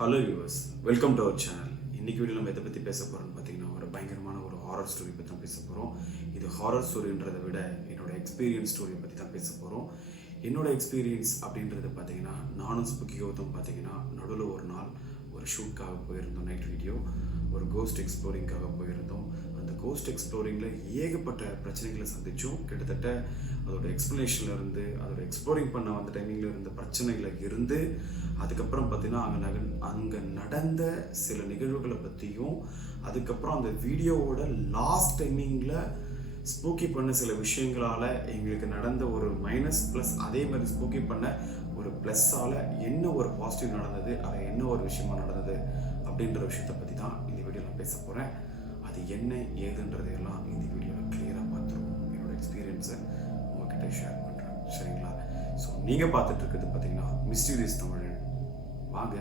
Hello viewers, welcome to our channel. இன்றைக்கி video நம்ம எதை பற்றி பேச போகிறோம்னு பார்த்தீங்கன்னா, ஒரு பயங்கரமான ஒரு ஹாரர் ஸ்டோரி பற்றி தான் பேச போகிறோம். இது ஹாரர் ஸ்டோரின்றதை விட என்னோட எக்ஸ்பீரியன்ஸ் ஸ்டோரியை பற்றி தான் பேச போகிறோம். என்னோட எக்ஸ்பீரியன்ஸ் அப்படின்றது பார்த்தீங்கன்னா, நானும் ஸ்பூக்கி கௌதம் பார்த்தீங்கன்னா நடுவில் ஒரு நாள் ஒரு ஷூட்காக போயிருந்தோம். நைட் வீடியோ ஒரு கோஸ்ட் எக்ஸ்ப்ளோரிங்காக போயிருந்தோம். அந்த கோஸ்ட் எக்ஸ்ப்ளோரிங்கில் ஏகப்பட்ட பிரச்சனைகளை சந்தித்தோம். கிட்டத்தட்ட அதோட எக்ஸ்ப்ளனேஷனில் இருந்து அதோட எக்ஸ்ப்ளோரிங் பண்ண வந்த டைமிங்கில் இருந்த பிரச்சனைகளை இருந்து அதுக்கப்புறம் பார்த்தீங்கன்னா அங்கே நடந்த சில நிகழ்வுகளை பற்றியும், அதுக்கப்புறம் அந்த வீடியோவோட லாஸ்ட் டைமிங்கில் ஸ்பூக்கி பண்ண சில விஷயங்களால் எங்களுக்கு நடந்த ஒரு மைனஸ் ப்ளஸ், அதே மாதிரி ஸ்பூக்கி பண்ண ஒரு ப்ளஸ்ஸால் என்ன ஒரு பாசிட்டிவ் நடந்தது, அது என்ன ஒரு விஷயமா நடந்தது அப்படின்ற விஷயத்தை பற்றி தான் இந்த வீடியோவில் பேச போகிறேன். அது என்ன ஏதுன்றதையெல்லாம் இந்த வீடியோவில் கிளியராக பார்த்துருவோம். என்னோட எக்ஸ்பீரியன்ஸை உங்ககிட்ட ஷேர் பண்ணுறேன், சரிங்களா? ஸோ நீங்கள் பார்த்துட்டு இருக்கிறது பார்த்தீங்கன்னா மிஸ்டீரியஸ் தமிழன். வாங்க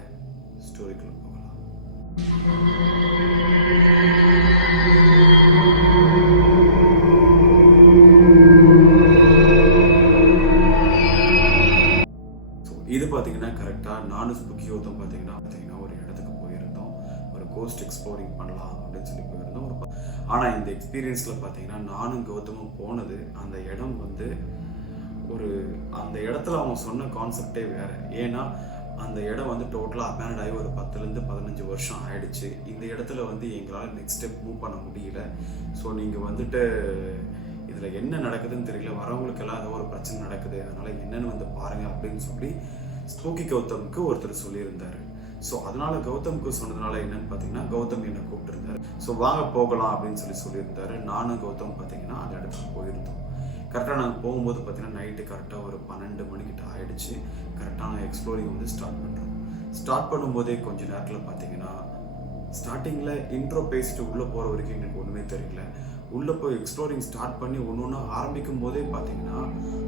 ஸ்டோரிக்குள்ள போகலாம். இது பார்த்தீங்கன்னா கரெக்டாக நானும் ஸ்பூக்கி கௌதம் பார்த்தீங்கன்னா ஒரு இடத்துக்கு போயிருந்தோம். ஒரு கோஸ்ட் எக்ஸ்ப்ளோரிங் பண்ணலாம் அப்படின்னு சொல்லி போயிருந்தோம். ஆனால் இந்த எக்ஸ்பீரியன்ஸில் பார்த்தீங்கன்னா நானும் கௌதமும் போனது அந்த இடம் வந்து அந்த இடத்துல அவங்க சொன்ன கான்செப்டே வேறு. ஏன்னா அந்த இடம் வந்து டோட்டலாக அபேண்டட் ஆகி ஒரு 10 to 15 வருஷம் ஆயிடுச்சு. இந்த இடத்துல வந்து எங்களால் நெக்ஸ்ட் ஸ்டெப் மூவ் பண்ண முடியல. ஸோ நீங்கள் வந்துட்டு இதில் என்ன நடக்குதுன்னு தெரியல, வரவங்களுக்கெல்லாம் ஏதோ ஒரு பிரச்சனை நடக்குது, அதனால் என்னென்னு வந்து பாருங்கள் அப்படின்னு சொல்லி ஸ்பூக்கி கௌதமுக்கு ஒருத்தர் சொல்லியிருந்தார். ஸோ அதனால் கௌதமுக்கு சொன்னதுனால என்னென்னு பார்த்தீங்கன்னா, கௌதம் என்னை கூப்பிட்டுருந்தார். ஸோ வாங்க போகலாம் அப்படின்னு சொல்லியிருந்தாரு. நானும் கௌதம் பார்த்தீங்கன்னா அந்த இடத்துக்கு போயிருந்தோம். கரெக்டாக நாங்கள் போகும்போது பார்த்தீங்கன்னா நைட்டு கரெக்டாக ஒரு 12 மணிக்கிட்ட ஆகிடுச்சு. கரெக்டாக நாங்கள் எக்ஸ்ப்ளோரிங் வந்து ஸ்டார்ட் பண்ணுறோம். ஸ்டார்ட் பண்ணும்போதே கொஞ்சம் நேரத்தில் பார்த்தீங்கன்னா ஸ்டார்டிங்கில் இன்ட்ரோ பேசிட்டு உள்ளே போகிற வரைக்கும் எங்களுக்கு ஒன்றுமே தெரியல. உள்ளே போய் எக்ஸ்ப்ளோரிங் ஸ்டார்ட் பண்ணி ஒன்று ஆரம்பிக்கும் போதே பார்த்தீங்கன்னா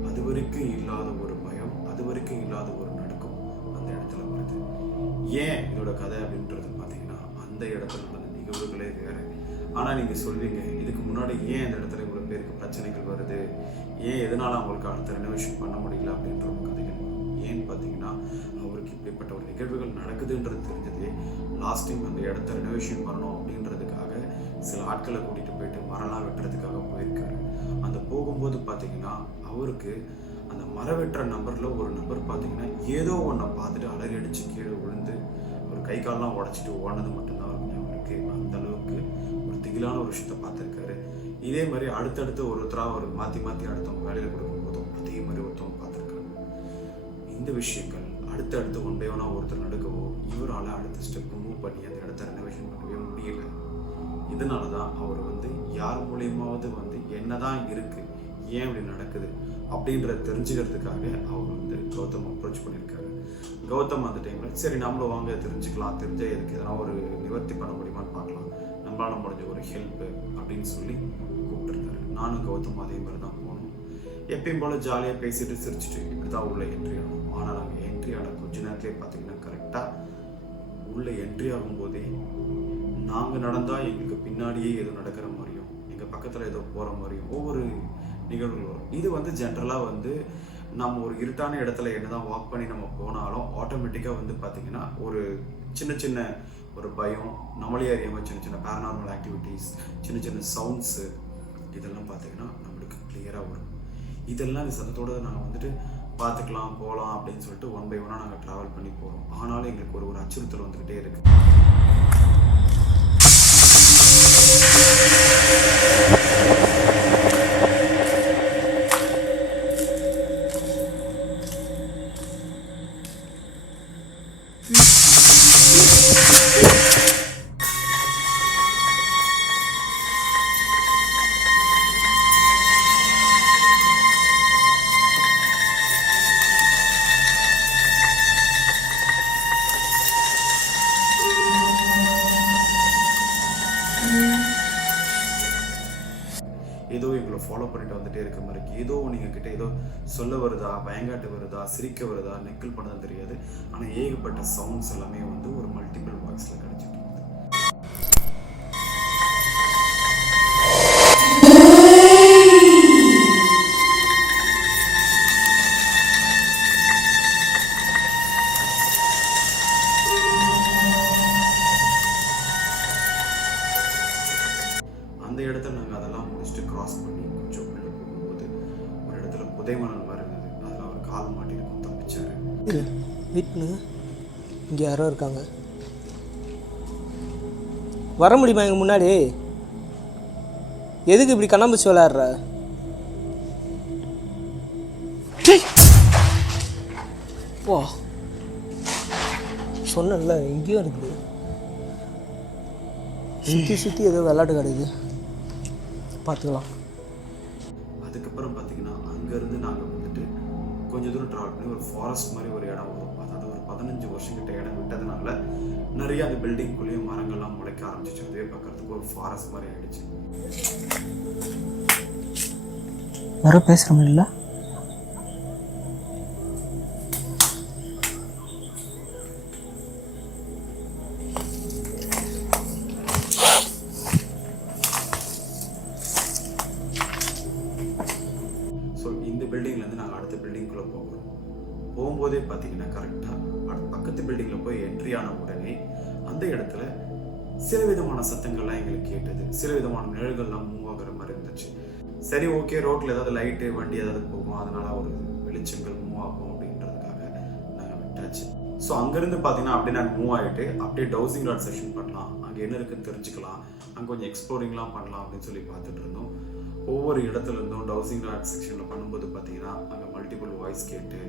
அது வரைக்கும் இல்லாத ஒரு பயம், அது வரைக்கும் இல்லாத ஒரு நடுக்கம் அந்த இடத்துல வருது. ஏன் இதோட கதை அப்படின்றது பார்த்தீங்கன்னா, அந்த இடத்துல அந்த நிகழ்வுகளே வேறு. ஆனால் நீங்கள் சொல்வீங்க, இதுக்கு முன்னாடி ஏன் இந்த இடத்துல இவ்வளோ பேருக்கு பிரச்சனைகள் வருது, ஏன் எதனால் அவங்களுக்கு அடுத்த ரெனோவேஷன் பண்ண முடியல அப்படின்ற ஒரு கதைகள் வரும். ஏன்னு பார்த்தீங்கன்னா, அவருக்கு இப்படிப்பட்ட ஒரு நிகழ்வுகள் நடக்குதுன்றது தெரிஞ்சதே லாஸ்ட் டைம் அந்த இடத்த ரெனோவேஷன் பண்ணணும் அப்படின்றதுக்காக சில ஆட்களை கூட்டிகிட்டு போயிட்டு மரம்லாம் வெட்டுறதுக்காக போயிருக்காரு. அந்த போகும்போது பார்த்தீங்கன்னா அவருக்கு அந்த மரம் வெட்டுற நம்பரில் ஒரு நபர் பார்த்தீங்கன்னா ஏதோ ஒன்றை பார்த்துட்டு அலறி அடித்து கீழே விழுந்து ஒரு கை காலெலாம் உடச்சிட்டு ஓடினது மட்டும்தான் அவருக்கு அந்த அளவுக்கு ஒரு திகிலான ஒரு விஷயத்தை பார்த்துருக்காரு. இதே மாதிரி அடுத்தடுத்து ஒருத்தராக ஒரு மாற்றி அடுத்தவங்க வேலையில் கொடுக்கும்போதும் அதே மாதிரி ஒருத்தவங்க பார்த்துருக்காங்க. இந்த விஷயங்கள் அடுத்தடுத்து ஒன் பை ஒன்னாக ஒருத்தர் நடுக்கவோ இவரால் அடுத்த ஸ்டெப் மூவ் பண்ணி அந்த இடத்த ரெனோவேஷன் பண்ணவே முடியல. இதனால தான் அவர் வந்து யார் மூலியமாவது வந்து என்னதான் இருக்குது, ஏன் இப்படி நடக்குது அப்படின்றத தெரிஞ்சுக்கிறதுக்காக அவர் வந்து கௌதம் அப்ரோச் பண்ணியிருக்காரு. கௌதம் அந்த டைமில் சரி நம்மளும் வாங்க தெரிஞ்சுக்கலாம், தெரிஞ்ச எதுக்கு எதனா ஒரு நிவர்த்தி பண்ண முடியுமான்னு பார்க்கலாம், நம்மளால முடிஞ்ச ஒரு ஹெல்ப்பு அப்படின்னு சொல்லி கூப்பிட்டுருந்தாரு. நானும் கௌதம் அதே மாதிரி தான் போனோம். எப்பயும் போல் ஜாலியாக பேசிட்டு சிரிச்சுட்டு இப்படி தான் உள்ளே என்ட்ரி ஆகணும். ஆனால் நாங்கள் என்ட்ரி ஆன கொஞ்ச நேரத்துலேயே பார்த்தீங்கன்னா கரெக்டாக உள்ளே என்ட்ரி ஆகும்போதே நாங்கள் நடந்தால் எங்களுக்கு பின்னாடியே ஏதோ நடக்கிற மாதிரியும், எங்கள் பக்கத்தில் ஏதோ போகிற மாதிரியும் ஒவ்வொரு நிகழ்வுகள் வரும். இது வந்து ஜென்ரலாக வந்து நம்ம ஒரு இருட்டான இடத்துல என்ன தான் வாக் பண்ணி நம்ம போனாலும் ஆட்டோமேட்டிக்காக வந்து பார்த்திங்கன்னா ஒரு சின்ன ஒரு பயம், நம்மளே அறியாமல் சின்ன பேரநார்மல் ஆக்டிவிட்டீஸ், சின்ன சவுண்ட்ஸு இதெல்லாம் பார்த்திங்கன்னா நம்மளுக்கு கிளியராக வரும். இதெல்லாம் இந்த சத்தத்தோடு நாங்கள் வந்துட்டு பார்த்துக்கலாம் போகலாம் அப்படின்னு சொல்லிட்டு ஒன் பை ஒன்னாக நாங்கள் ட்ராவல் பண்ணி போகிறோம். ஆனாலும் எங்களுக்கு ஒரு அச்சுறுத்தல் வந்துக்கிட்டே இருக்குது. ஏதோ எங்களை ஃபாலோ பண்ணிட்டு வந்துட்டே இருக்க மாதிரி இருக்குது. ஏதோ நீங்கள் கிட்ட ஏதோ சொல்ல வருதா, பயங்காட்டு வருதா, சிரிக்க வருதா, நெக்கிள் பண்ணதான் தெரியாது. ஆனால் ஏகப்பட்ட சவுண்ட்ஸ் எல்லாமே வந்து ஒரு மல்டிபிள் வாய்ஸில் கிடச்சிட்டு இருக்குது. புதைமணல் மாதிரி இருந்தது. அதில் அவர் கால் மாட்டிருக்கும், தப்பிச்சாரு. வெயிட் பண்ணுங்க, இங்கே யாரோ இருக்காங்க. வர முடியுமா எங்கள் முன்னாடி? எதுக்கு இப்படி கண்ணாம்பூச்சி விளையாடுற? ஓ சொன்னல எங்கேயும் இருக்குது. சுற்றி ஏதோ விளையாட்டு கிடையாது, பார்த்துக்கலாம். அதுக்கப்புறம் பார்த்தீங்கன்னா அங்கேருந்து நாங்கள் வந்துட்டு கொஞ்சம் தூரம் ட்ராவல் பண்ணி ஒரு ஃபாரஸ்ட் மாதிரி ஒரு இடம் வரும். அதாவது ஒரு 15 வருஷம் கிட்ட இடம் விட்டதுனால நிறைய அந்த பில்டிங்குள்ளேயே மரங்கள்லாம் முளைக்க ஆரம்பிச்சிச்சு. அதுவே பார்க்கறதுக்கு ஒரு ஃபாரஸ்ட் மாதிரி ஆயிடுச்சு. யாரோ பேசுகிறோம் இல்லை? ஸோ இந்த பில்டிங்லேருந்து நாங்கள் அடுத்த பில்டிங்குள்ளே போகிறோம். போகும்போதே பார்த்தீங்கன்னா கரெக்டாக பக்கத்து பில்டிங்கில் போய் என்ட்ரி ஆன உடனே அந்த இடத்துல சில விதமான சத்தங்கள்லாம் எங்களுக்கு கேட்டது. சில விதமான நிழல்கள்லாம் மூவ் ஆகிற மாதிரி இருந்துச்சு. சரி, ஓகே, ரோட்டில் ஏதாவது லைட்டு வண்டி ஏதாவது போகும், அதனால ஒரு வெளிச்சங்கள் மூவ் ஆகும் அப்படின்றதுக்காக நாங்கள் விட்டாச்சு. ஸோ அங்கேருந்து பார்த்தீங்கன்னா அப்படியே நாங்கள் மூவ் ஆகிட்டு அப்படியே டவுசிங் ராட் செஷன் பண்ணலாம், அங்கே என்ன இருக்குன்னு தெரிஞ்சுக்கலாம், அங்கே கொஞ்சம் எக்ஸ்ப்ளோரிங்லாம் பண்ணலாம் அப்படின்னு சொல்லி பார்த்துட்டு இருந்தோம். ஒவ்வொரு இடத்துல இருந்தும் டவுசிங் ராட் செக்ஷனில் பண்ணும்போது பார்த்தீங்கன்னா அங்கே மல்டிபிள் வாய்ஸ் கேட்டு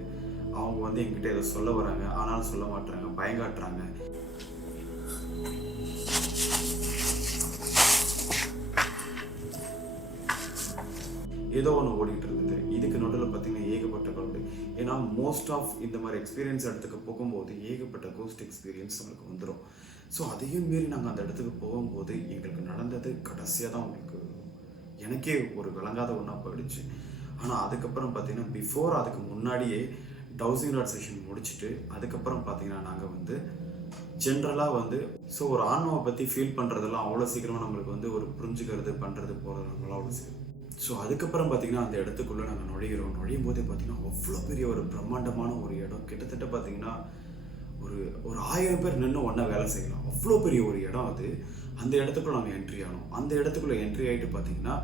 அவங்க வந்து எங்கிட்ட ஏதோ சொல்ல வராங்க, ஆனாலும் சொல்ல மாட்டுறாங்க, பயங்காட்டுறாங்க. ஏதோ ஒன்று ஓடிக்கிட்டு இருந்தது. இதுக்கு நடுவில் பார்த்தீங்கன்னா ஏகப்பட்ட கவுண்டு. ஏன்னா மோஸ்ட் ஆஃப் இந்த மாதிரி எக்ஸ்பீரியன்ஸ் இடத்துக்கு போகும்போது ஏகப்பட்ட கோஸ்ட் எக்ஸ்பீரியன்ஸ் நம்மளுக்கு வந்துடும். ஸோ அதையும் மீறி நாங்கள் அந்த இடத்துக்கு போகும்போது எங்களுக்கு நடந்தது கடைசியாக தான் உங்களுக்கு எனக்கே ஒரு விளங்காத ஒன்றா போயிடுச்சு. ஆனால் அதுக்கப்புறம் பார்த்தீங்கன்னா அதுக்கு முன்னாடியே டவுசிங் ராட் செஷன் முடிச்சுட்டு அதுக்கப்புறம் பார்த்தீங்கன்னா நாங்கள் வந்து ஜென்ரலாக வந்து ஸோ ஒரு ஆன்மாவை பற்றி ஃபீல் பண்ணுறதெல்லாம் அவ்வளோ சீக்கிரமாக நம்மளுக்கு வந்து ஒரு புரிஞ்சுக்கிறது பண்ணுறது போகிறது நம்மளாம் அவ்வளோ சீக்கிரம். ஸோ அதுக்கப்புறம் பார்த்தீங்கன்னா அந்த இடத்துக்குள்ளே நாங்கள் நுழையும் போதே பார்த்தீங்கன்னா அவ்வளோ பெரிய ஒரு பிரம்மாண்டமான ஒரு இடம். கிட்டத்தட்ட பார்த்தீங்கன்னா ஒரு 1000 பேர் நின்று ஒன்றா வேலை செய்யலாம், அவ்வளோ பெரிய ஒரு இடம் அது. அந்த இடத்துக்குள்ள நாங்கள் என்ட்ரி ஆனோம். அந்த இடத்துக்குள்ளே என்ட்ரி ஆகிட்டு பார்த்தீங்கன்னா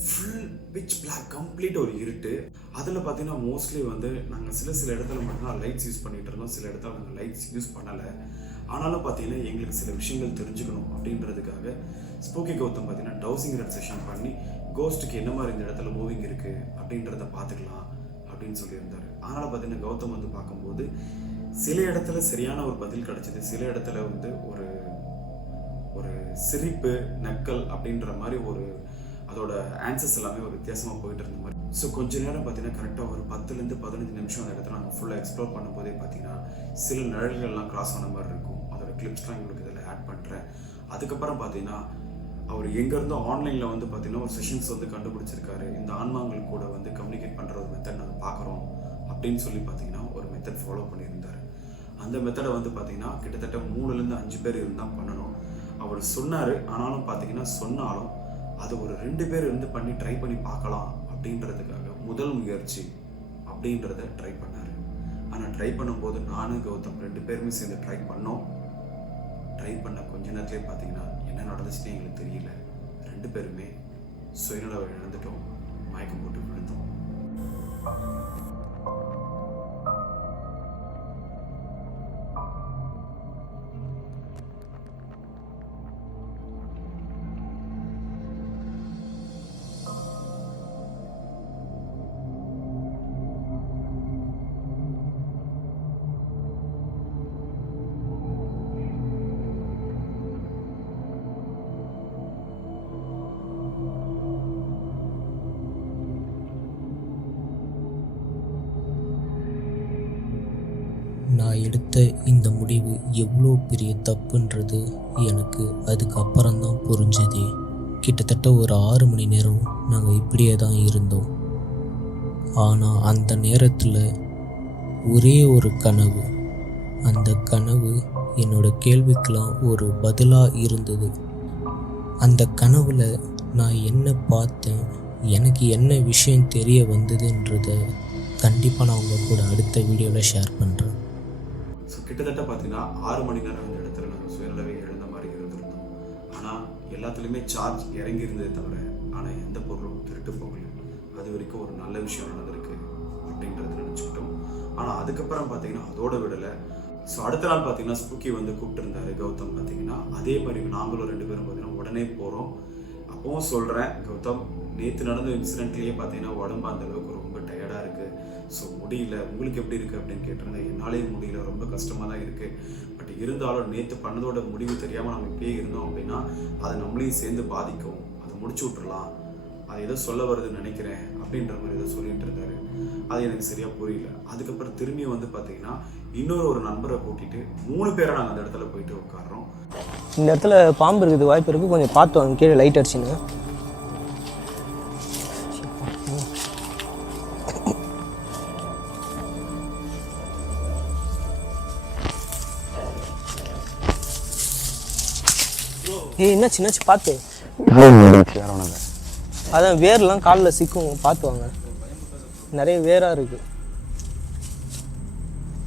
ஃபுல் பிச் பிளாக், கம்ப்ளீட் ஒரு இருட்டு. அதில் பார்த்தீங்கன்னா மோஸ்ட்லி வந்து நாங்கள் சில இடத்துல மட்டும்தான் லைட்ஸ் யூஸ் பண்ணிகிட்டு இருந்தோம், சில இடத்துல நாங்கள் லைட்ஸ் யூஸ் பண்ணலை. ஆனாலும் பார்த்தீங்கன்னா எங்களுக்கு சில விஷயங்கள் தெரிஞ்சுக்கணும் அப்படின்றதுக்காக ஸ்பூக்கி கௌதம் பார்த்தீங்கன்னா டவுசிங் ராட் செஷன் பண்ணி கோஸ்ட்டுக்கு என்ன மாதிரி இந்த இடத்துல மூவிங் இருக்குது அப்படின்றத பார்த்துக்கலாம் அப்படின்னு சொல்லியிருந்தார். அதனால் பார்த்தீங்கன்னா கௌதம் வந்து பார்க்கும்போது சில இடத்துல சரியான ஒரு பதில் கிடச்சிது, சில இடத்துல வந்து ஒரு சிரிப்பு நக்கல் அப்படின்ற மாதிரி அதோட ஆன்சர்ஸ் எல்லாமே ஒரு வித்தியாசமாக போயிட்டு இருந்த மாதிரி. ஸோ கொஞ்ச நேரம் பார்த்தீங்கன்னா கரெக்டாக ஒரு 10லேருந்து 15 நிமிஷம் அந்த இடத்துல நாங்கள் ஃபுல்லாக எக்ஸ்ப்ளோர் பண்ணும்போதே பார்த்தீங்கன்னா சில நிழல்கள்லாம் கிராஸ் ஆன மாதிரி இருக்கும். அதோட கிளிப்ஸ்லாம் எங்களுக்கு இதில் ஆட் பண்ணுறேன். அதுக்கப்புறம் பார்த்தீங்கன்னா அவர் எங்கேருந்தோ ஆன்லைனில் வந்து பார்த்தீங்கன்னா ஒரு செஷன்ஸ் வந்து கண்டுபிடிச்சிருக்காரு. இந்த ஆன்மாங்கள் கூட வந்து கம்யூனிகேட் பண்ணுற ஒரு மெத்தட் நாங்கள் பார்க்குறோம் அப்படின்னு சொல்லி பார்த்தீங்கன்னா ஒரு மெத்தட் ஃபாலோ பண்ணியிருந்தார். அந்த மெத்தடை வந்து பார்த்தீங்கன்னா கிட்டத்தட்ட 3லேருந்து 5 பேர் இருந்தால் பண்ணணும் அவர் சொன்னார். ஆனாலும் பார்த்தீங்கன்னா சொன்னாலும் அது ஒரு 2 பேர் இருந்து பண்ணி ட்ரை பண்ணி பார்க்கலாம் அப்படின்றதுக்காக முதல் முயற்சி அப்படின்றத ட்ரை பண்ணார். ஆனால் ட்ரை பண்ணும்போது நானும் கௌதம் 2 பேருமே சேர்ந்து ட்ரை பண்ணோம். ட்ரை பண்ண கொஞ்ச நேரத்துலேயே பார்த்தீங்கன்னா என்ன நடந்துச்சுன்னு எங்களுக்கு தெரியல. 2 பேருமே சுயநலவை இழந்துட்டோம், மயக்கம் போட்டு விழுந்தோம். நான் எடுத்த இந்த முடிவு எவ்வளோ பெரிய தப்புன்றது எனக்கு அதுக்கப்புறம்தான் புரிஞ்சுது. கிட்டத்தட்ட ஒரு 6 மணி நேரம் நாங்கள் இப்படியே தான் இருந்தோம். ஆனால் அந்த நேரத்தில் ஒரே ஒரு கனவு, அந்த கனவு என்னோட கேள்விக்கெல்லாம் ஒரு பதிலாக இருந்தது. அந்த கனவில் நான் என்ன பார்த்தேன், எனக்கு என்ன விஷயம் தெரிய வந்ததுன்றத கண்டிப்பாக நான் உங்கள் கூட அடுத்த வீடியோவில் ஷேர் பண்ணுறேன். ஸோ கிட்டத்தட்ட பார்த்தீங்கன்னா 6 மணி நேரம் அந்த இடத்துல நாங்கள் சுயநலவே இழந்த மாதிரி இருந்திருந்தோம். ஆனால் எல்லாத்துலேயுமே சார்ஜ் இறங்கி இருந்ததே தவிர ஆனால் எந்த பொருளும் திருட்டு போகலை. அது வரைக்கும் வரைக்கும் ஒரு நல்ல விஷயம் நடந்திருக்கு அப்படின்றது நினச்சிக்கிட்டோம். ஆனால் அதுக்கப்புறம் பார்த்தீங்கன்னா அதோட விடலை. ஸோ அடுத்த நாள் பார்த்தீங்கன்னா ஸ்பூக்கி வந்து கூப்பிட்டுருந்தாரு கௌதம். பார்த்தீங்கன்னா அதே மாதிரி நாங்களும் 2 பேரும் பார்த்தீங்கன்னா உடனே போகிறோம். அப்பவும் சொல்கிறேன், கௌதம் நேற்று நடந்த இன்சிடென்ட்லேயே பார்த்தீங்கன்னா உடம்பு அந்த அளவுக்கு ரொம்ப டயர்டாக இருக்குது, ஸோ முடியல, உங்களுக்கு எப்படி இருக்குது அப்படின்னு கேட்டிருந்தேன். என்னாலே முடியல, ரொம்ப கஷ்டமாக தான் இருக்குது. பட் இருந்தாலும் நேற்று பண்ணதோட முடிவு தெரியாமல் நம்ம இப்படியே இருந்தோம் அப்படின்னா அது நம்மளையும் சேர்ந்து பாதிக்கும், அதை முடிச்சு விட்டுறலாம், அது ஏதோ சொல்ல வருதுன்னு நினைக்கிறேன் அப்படின்ற மாதிரி ஏதோ சொல்லிட்டு இருந்தாரு. அது எனக்கு சரியாக புரியல. அதுக்கப்புறம் திரும்பி வந்து பார்த்தீங்கன்னா இன்னொரு நண்பரை கூட்டிட்டு 3 பேரை நாங்கள் அந்த இடத்துல போயிட்டு உட்காடுறோம். இந்த இடத்துல பாம்பு இருக்குது, வாய்ப்பு இருக்குது, கொஞ்சம் பார்த்து வாங்க, கீழே லைட் அடிச்சுன்னு. என்னாச்சு பார்த்து. அதான் வேர்லாம் காலில் சிக்கும், பார்த்து வாங்க, நிறைய வேராக இருக்குது.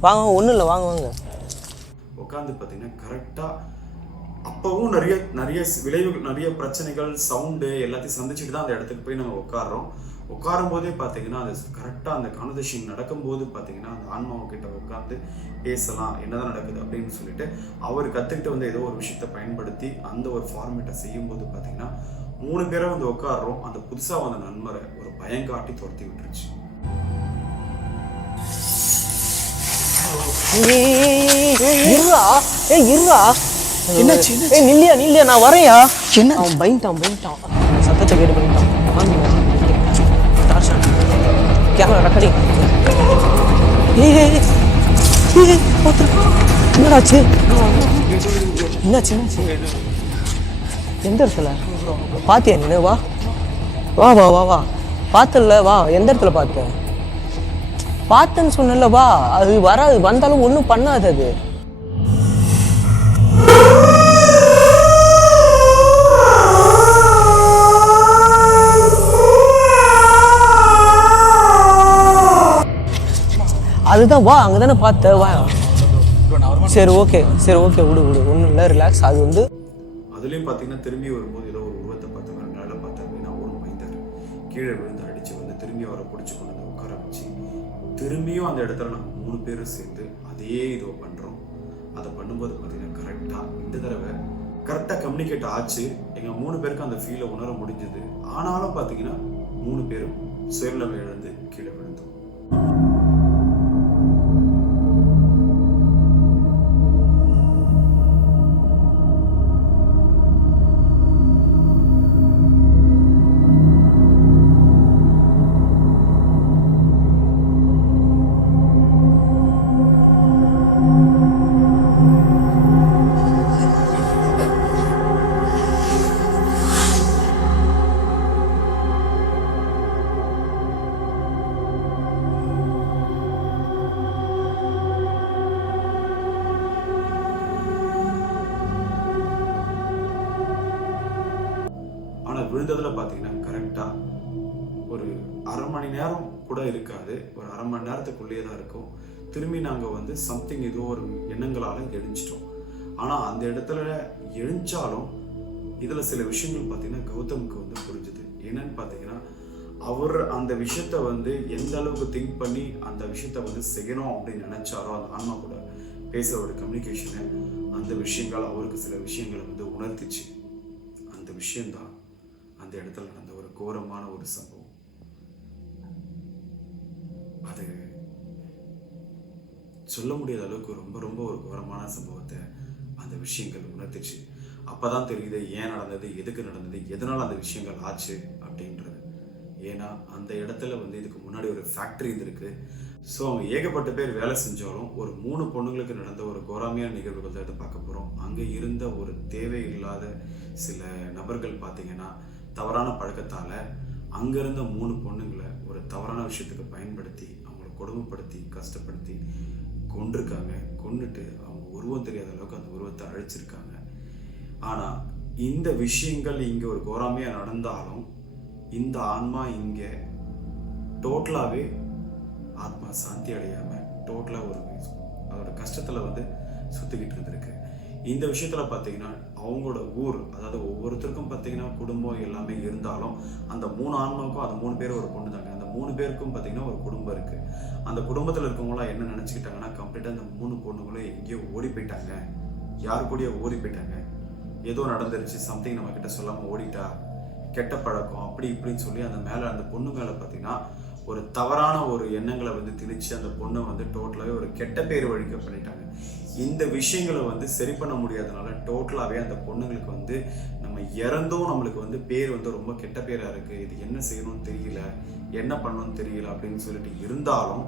வாங்க, ஒன்றும் இல்லை, வாங்க வாங்க. உட்காந்து பார்த்தீங்கன்னா கரெக்டாக அப்போவும் நிறைய விளைவுகள், நிறைய பிரச்சனைகள், சவுண்டு எல்லாத்தையும் சந்திச்சுட்டு தான் அந்த இடத்துக்கு போய் நம்ம உட்காடுறோம். உட்காரும் போதே பார்த்தீங்கன்னா அது கரெக்டாக அந்த கான்வர்சேஷன் நடக்கும்போது பார்த்தீங்கன்னா அந்த ஆன்மாவுக்கிட்ட உட்காந்து பேசலாம், என்னதான் நடக்குது அப்படின்னு சொல்லிட்டு அவர் கற்றுக்கிட்டு வந்து ஏதோ ஒரு விஷயத்தை பயன்படுத்தி அந்த ஒரு ஃபார்மேட்டை செய்யும்போது பார்த்தீங்கன்னா 3 பேரை வந்து உட்காடுறோம். அந்த புதுசாக வந்த நண்பரை ஒரு பயம் காட்டி துரத்தி விட்டுருச்சு. நில்லியா, நான் வரையா. அவன் பயன்ட்டான், சத்தத்தை கேட்டு பண்ணிட்டான். Camera recording. என்னாச்சு? எந்த இடத்துல பாத்தியா நீ? வா வா வா வா வா பார்த்தல, வா. எந்த இடத்துல பார்த்தேன்னு சொன்னல, வா. அது வராது, வந்தாலும் ஒன்றும் பண்ணாது. அது அதுதான், வா, அங்கே தானே பார்த்த, வா. சரி ஓகே விடு, ஒன்றும் இல்லை, ரிலாக்ஸ். அது வந்து அதுலேயும் பார்த்தீங்கன்னா திரும்பி வரும்போது ஏதோ ஒரு உருவத்தை பார்த்த மாதிரி நல்லா பார்த்தேன் அப்படின்னா அவரும் பயந்தார். கீழே விழுந்து அடித்து வந்து திரும்பி அவரை பிடிச்சி கொண்டு வந்து உட்கார வச்சு திரும்பியும் அந்த இடத்துல நாங்கள் 3 பேரும் சேர்ந்து அதே இதோ பண்ணுறோம். அதை பண்ணும்போது பார்த்தீங்கன்னா கரெக்டாக இந்த தடவை கரெக்டாக கம்யூனிகேட் ஆச்சு. எங்கள் 3 பேருக்கும் அந்த ஃபீலை உணர முடிஞ்சது. ஆனாலும் பார்த்தீங்கன்னா 3 பேரும் சுயநிலைமை இழந்து கீழே விழுந்தோம். விழுந்ததில் பார்த்தீங்கன்னா கரெக்டாக ஒரு 1/2 மணி நேரம் கூட இருக்காது, ஒரு 1/2 மணி நேரத்துக்குள்ளேயே தான் இருக்கும். திரும்பி நாங்கள் வந்து சம்திங் ஏதோ ஒரு எண்ணங்களால் எழுஞ்சிட்டோம். ஆனால் அந்த இடத்துல எழுந்தாலும் இதில் சில விஷயங்கள் பார்த்தீங்கன்னா கௌதமுக்கு வந்து புரிஞ்சுது. என்னன்னு பார்த்தீங்கன்னா அவர் அந்த விஷயத்த வந்து எந்த அளவுக்கு திங்க் பண்ணி அந்த விஷயத்த வந்து செய்யணும் அப்படின்னு நினைச்சாரோ, அந்த ஆன்மா கூட பேசுகிற ஒரு கம்யூனிகேஷனு, அந்த விஷயங்கள் அவருக்கு சில விஷயங்களை வந்து உணர்த்திச்சு. அந்த விஷயந்தான் அந்த இடத்துல நடந்த ஒரு கோரமான ஒரு சம்பவம். அது சொல்ல முடியாத அளவுக்கு ரொம்ப ரொம்ப ஒரு கோரமான சம்பவத்தை அந்த விஷயங்கள் உணர்த்துச்சு. அப்பதான் தெரியுது ஏன் நடந்தது, எதுக்கு நடந்தது, எதனால அந்த விஷயங்கள் ஆச்சு அப்படின்றது. ஏன்னா அந்த இடத்துல வந்து இதுக்கு முன்னாடி ஒரு ஃபேக்டரி இருந்திருக்கு. ஸோ அவங்க ஏகப்பட்ட பேர் வேலை செஞ்சாலும் ஒரு 3 பொண்ணுங்களுக்கு நடந்த ஒரு கோராமையான நிகழ்வுகள் தான் இதை பார்க்க போகிறோம். அங்கே இருந்த ஒரு தேவையில்லாத சில நபர்கள் பார்த்தீங்கன்னா தவறான பழக்கத்தால் அங்கே இருந்த 3 பொண்ணுங்களை ஒரு தவறான விஷயத்துக்கு பயன்படுத்தி அவங்கள கொடுமைப்படுத்தி கஷ்டப்படுத்தி கொண்டிருக்காங்க. கொண்டுட்டு அவங்க உருவம் தெரியாத அளவுக்கு அந்த உருவத்தை அழிச்சிருக்காங்க. ஆனால் இந்த விஷயங்கள் இங்கே ஒரு கோராமையாக நடந்தாலும் இந்த ஆன்மா இங்கே டோட்டலாகவே ஆத்மா சாந்தி அடையாமல் டோட்டலாக ஒரு அதோட கஷ்டத்தில் வந்து சுற்றிக்கிட்டு இருந்திருக்கு. இந்த விஷயத்தில் பார்த்தீங்கன்னா அவங்களோட ஊர், அதாவது ஒவ்வொருத்தருக்கும் பார்த்தீங்கன்னா குடும்பம் எல்லாமே இருந்தாலும் அந்த 3 ஆன்மாவுக்கும் அந்த 3 பேர் ஒரு பொண்ணு தாங்க. அந்த 3 பேருக்கும் பார்த்தீங்கன்னா ஒரு குடும்பம் இருக்குது. அந்த குடும்பத்தில் இருக்கவங்களாம் என்ன நினச்சிக்கிட்டாங்கன்னா, கம்ப்ளீட்டாக அந்த 3 பொண்ணுங்களும் எங்கேயோ ஓடி போயிட்டாங்க, யாரு கூடயோ ஓடி போயிட்டாங்க, ஏதோ நடந்துருச்சு, சம்திங் நம்மக்கிட்ட சொல்லாமல் ஓடிட்டா, கெட்ட பழக்கம் அப்படி இப்படின்னு சொல்லி அந்த பொண்ணு மேலே பார்த்தீங்கன்னா ஒரு தவறான ஒரு எண்ணங்களை வந்து திணிச்சு அந்த பொண்ணை வந்து டோட்டலாகவே ஒரு கெட்ட பேர் வழிக்க பண்ணிட்டாங்க. இந்த விஷயங்களை வந்து சரி பண்ண முடியாதனால டோட்டலாகவே அந்த பொண்ணுங்களுக்கு வந்து நம்ம இறந்தும் நம்மளுக்கு வந்து பேர் வந்து ரொம்ப கெட்ட பேராக இருக்குது, இது என்ன செய்யணும்னு தெரியல, என்ன பண்ணணும்னு தெரியல அப்படின்னு சொல்லிட்டு இருந்தாலும்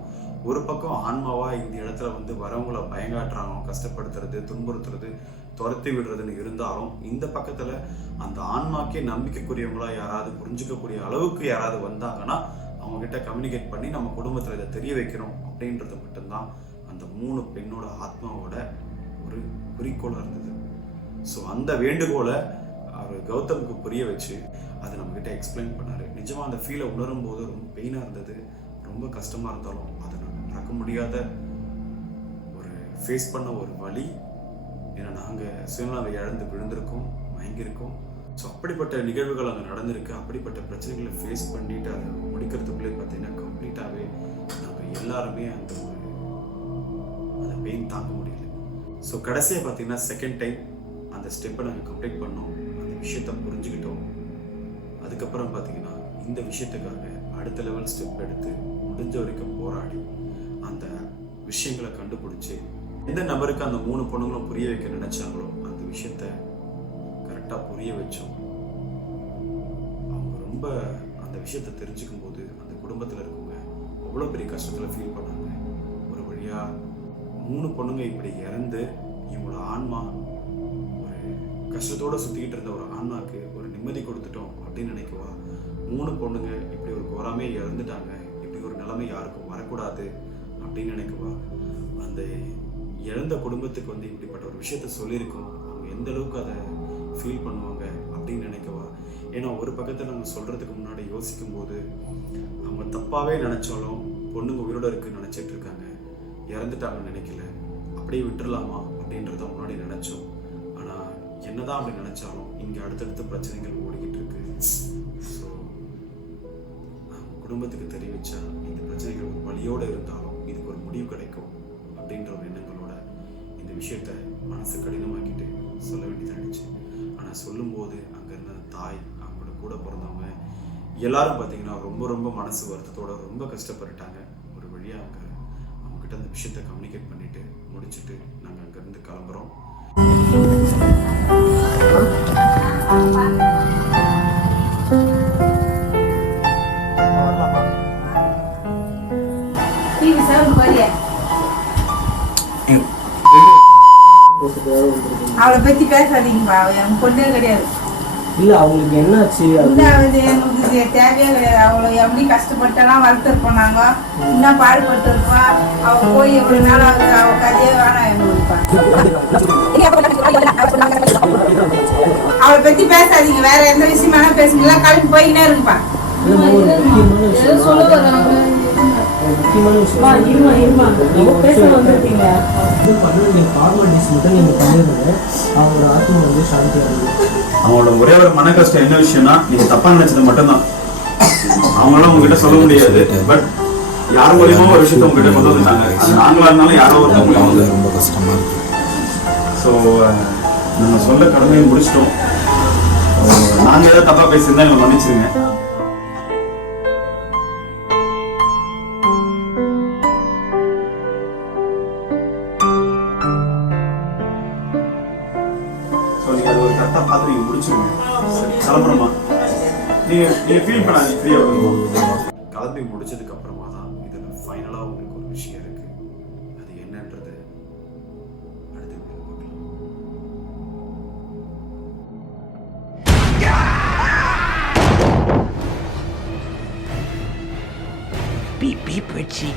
ஒரு பக்கம் ஆன்மாவாக இந்த இடத்துல வந்து வரவங்களை பயங்காட்டுறாங்க, கஷ்டப்படுத்துறது, துன்புறுத்துறது, துரத்தி விடுறதுன்னு இருந்தாலும் இந்த பக்கத்தில் அந்த ஆன்மாக்கே நம்பிக்கைக்குரியவங்களா யாராவது புரிஞ்சிக்கக்கூடிய அளவுக்கு யாராவது வந்தாங்கன்னா அவங்ககிட்ட கம்யூனிகேட் பண்ணி நம்ம குடும்பத்தில் இதை தெரிய வைக்கணும் அப்படின்றது மட்டும்தான் அந்த 3 பெண்ணோட ஆத்மாவோட ஒரு குறிக்கோளாக இருந்தது. ஸோ அந்த வேண்டுகோளை அவர் கௌதமுக்கு புரிய வச்சு அதை நம்மக்கிட்ட எக்ஸ்பிளைன் பண்ணார். நிஜமாக அந்த ஃபீலை உணரும் போது ரொம்ப பெயினாக இருந்தது, ரொம்ப கஷ்டமாக இருந்தாலும் அதை நான் மறக்க முடியாத ஒரு ஃபேஸ் பண்ண ஒரு வழி. ஏன்னா நாங்கள் சுயநலவை இழந்து விழுந்திருக்கோம், மயங்கியிருக்கோம். ஸோ அப்படிப்பட்ட நிகழ்வுகள் அங்கே நடந்திருக்கு. அப்படிப்பட்ட பிரச்சனைகளை ஃபேஸ் பண்ணிட்டு அதை முடிக்கிறதுக்குள்ளே பார்த்தீங்கன்னா கம்ப்ளீட்டாகவே நாங்கள் எல்லாருமே அந்த பெயின் தாங்க முடியல. ஸோ கடைசியாக பார்த்தீங்கன்னா செகண்ட் டைம் அந்த ஸ்டெப்பை நாங்கள் கம்ப்ளீட் பண்ணோம், அந்த விஷயத்தை புரிஞ்சுக்கிட்டோம். அதுக்கப்புறம் பார்த்தீங்கன்னா இந்த விஷயத்துக்காக அடுத்த லெவல் ஸ்டெப் எடுத்து முடிஞ்ச வரைக்கும் போராடி அந்த விஷயங்களை கண்டுபிடிச்சி எந்த நபருக்கு அந்த 3 பொண்ணுங்களும் புரிய வைக்க நினைச்சாங்களோ அந்த விஷயத்த கரெக்டாக புரிய வச்சோம். அவங்க ரொம்ப அந்த விஷயத்தை தெரிஞ்சுக்கும் போது அந்த குடும்பத்தில் இருக்கவங்க அவ்வளோ பெரிய கஷ்டத்தில் ஃபீல் பண்ணாங்க. ஒரு வழியாக 3 பொண்ணுங்க இப்படி இறந்து இவங்களோட ஆன்மா ஒரு கஷ்டத்தோடு சுற்றிக்கிட்டு இருந்த ஒரு ஆன்மாவுக்கு ஒரு நிம்மதி கொடுத்துட்டோம் அப்படின்னு நினைக்குவா. 3 பொண்ணுங்க இப்படி ஒரு கோராமே இறந்துட்டாங்க, இப்படி ஒரு நிலைமை யாருக்கும் வரக்கூடாது அப்படின்னு நினைக்குவா. அந்த இழந்த குடும்பத்துக்கு வந்து இப்படிப்பட்ட ஒரு விஷயத்த சொல்லியிருக்கோம், அவங்க எந்த அளவுக்கு அதை ஃபீல் பண்ணுவாங்க அப்படின்னு நினைக்கவா. ஏன்னா ஒரு பக்கத்தில் நம்ம சொல்கிறதுக்கு முன்னாடி யோசிக்கும் போது அவங்க தப்பாகவே நினச்சாலும் பொண்ணுங்க உயிரோட இருக்குன்னு நினச்சிட்டு இருக்காங்க, இறந்துட்டாங்கன்னு நினைக்கல, அப்படியே விட்டுடலாமா அப்படின்றத முன்னாடி நினச்சோம். ஆனால் என்னதான் அப்படி நினச்சாலும் இங்கே அடுத்தடுத்த பிரச்சனைகள் ஓடிக்கிட்டு இருக்கு. ஸோ குடும்பத்துக்கு தெரிவிச்சா இந்த பிரச்சனைகள் ஒரு வழியோடு இருந்தாலும் இதுக்கு ஒரு முடிவு கிடைக்கும் அப்படின்ற ஒரு எண்ணங்களோட இந்த விஷயத்த மனசு கடினமாக்கிட்டு சொல்ல வேண்டியதாகிடுச்சு. ஆனால் சொல்லும்போது அங்கே இருந்த தாய், அவங்களோட கூட பிறந்தவங்க எல்லாரும் பார்த்தீங்கன்னா ரொம்ப ரொம்ப மனசு வருத்தத்தோட ரொம்ப கஷ்டப்பட்டுட்டாங்க. ஒரு வழியாக அவங்ககிட்ட அந்த விஷயத்த கம்யூனிகேட் பண்ணிட்டு முடிச்சுட்டு நாங்கள் அங்கேருந்து கிளம்புறோம். அவளை பத்தி பேசாதீங்கப்பா, என் பொண்ணே கிடையாது. இல்ல அவங்களுக்கு என்னாச்சு? எங்களுக்கு தேவையே கிடையாது. அவளை எப்படி கஷ்டப்பட்டெல்லாம் வளர்த்துருப்போம் நாங்க, இன்னும் பாடுபட்டு இருப்பா. அவ போய் எவ்வளவு நாள் ஆகுது, அவ கதையே வேணாம் எங்களுக்குப்பா. அவளை பத்தி பேசாதீங்க, வேற எந்த விஷயமான பேசுங்களா, கிளம்பி போயின்னே இருப்பா. சொல்ல வராங்க முக்கியமான அவங்களோட ஒரே ஒரு மன கஷ்டம் என்ன விஷயம்னா, நீங்க தப்பா நினைச்சது மட்டும்தான். அவங்களாம் உங்ககிட்ட சொல்ல முடியாது, பட் யார் மூலியமா ஒரு விஷயத்த உங்ககிட்ட கொண்டு வந்துட்டாங்க. அது நாங்களா இருந்தாலும் யாரோ ஒருத்தவங்க ரொம்ப கஷ்டமா இருக்கு. ஸோ நம்ம சொல்ல கடமையை முடிச்சிட்டோம். நாங்க ஏதாவது தப்பா பேசியிருந்தா எங்களை மன்னிச்சிருங்க. கிளம்பி முடிச்சதுக்கு அப்புறமா தான் இதுல ஃபைனலா உங்களுக்கு ஒரு விஷயம் இருக்கு. அது என்னன்றது அடுத்த வீடியோல பார்க்கலாம். Beep, beep, Richie.